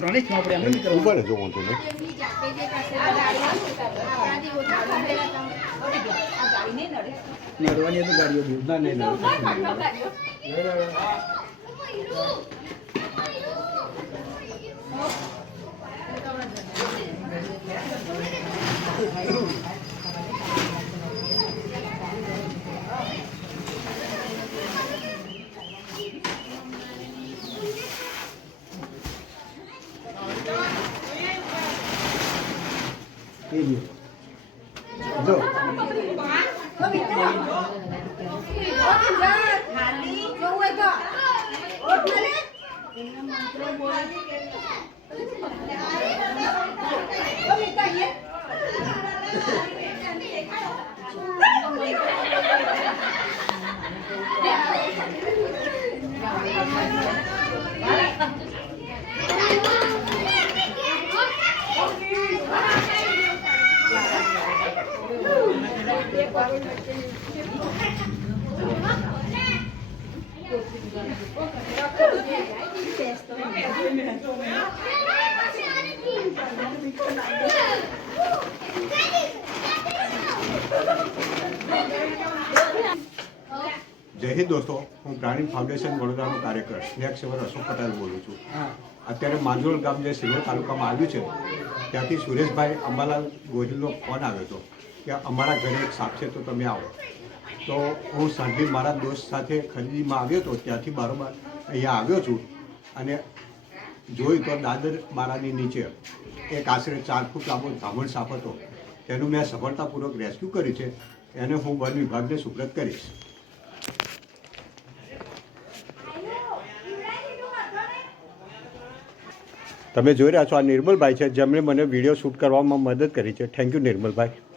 પ્રાણી જ આપણે એમ નહીં ઉભા રહેજો વાંધો નહીં. નડવાની તો ગાડીઓ દૂર ના નહીં ના જો જય હિન્દ દોસ્તો, હું પ્રાણી ફાઉન્ડેશન વડોદરાનો કાર્યકર સ્નેક સેવર અશોક પટેલ બોલું છું. અત્યારે માંજોલ ગામ જે સિલ્વર તાલુકામાં આવ્યું છે ત્યાંથી સુરેશભાઈ અંબાલાલ ગોહિલનો ફોન આવ્યો હતો કે અમારા ઘરે એક સાપ છે તો તમે આવો. તો હું સાંજે મારા દોસ્ત સાથે ખરીદીમાં આવ્યો હતો, ત્યાંથી બારોબાર અહીંયા આવ્યો છું અને જોયું તો દાદર મારાની નીચે એક આશરે 4 ફૂટ લાંબો ધામણ સાપ હતો. તેનું મેં સફળતાપૂર્વક રેસ્ક્યુ કર્યું છે. એને હું વન વિભાગને સુપ્રત કરીશ. તમે જોઈ રહ્યા છો આ નિર્મલભાઈ છે જેમણે મને વિડીયો શૂટ કરવામાં મદદ કરી છે. Thank you Nirmalbhai.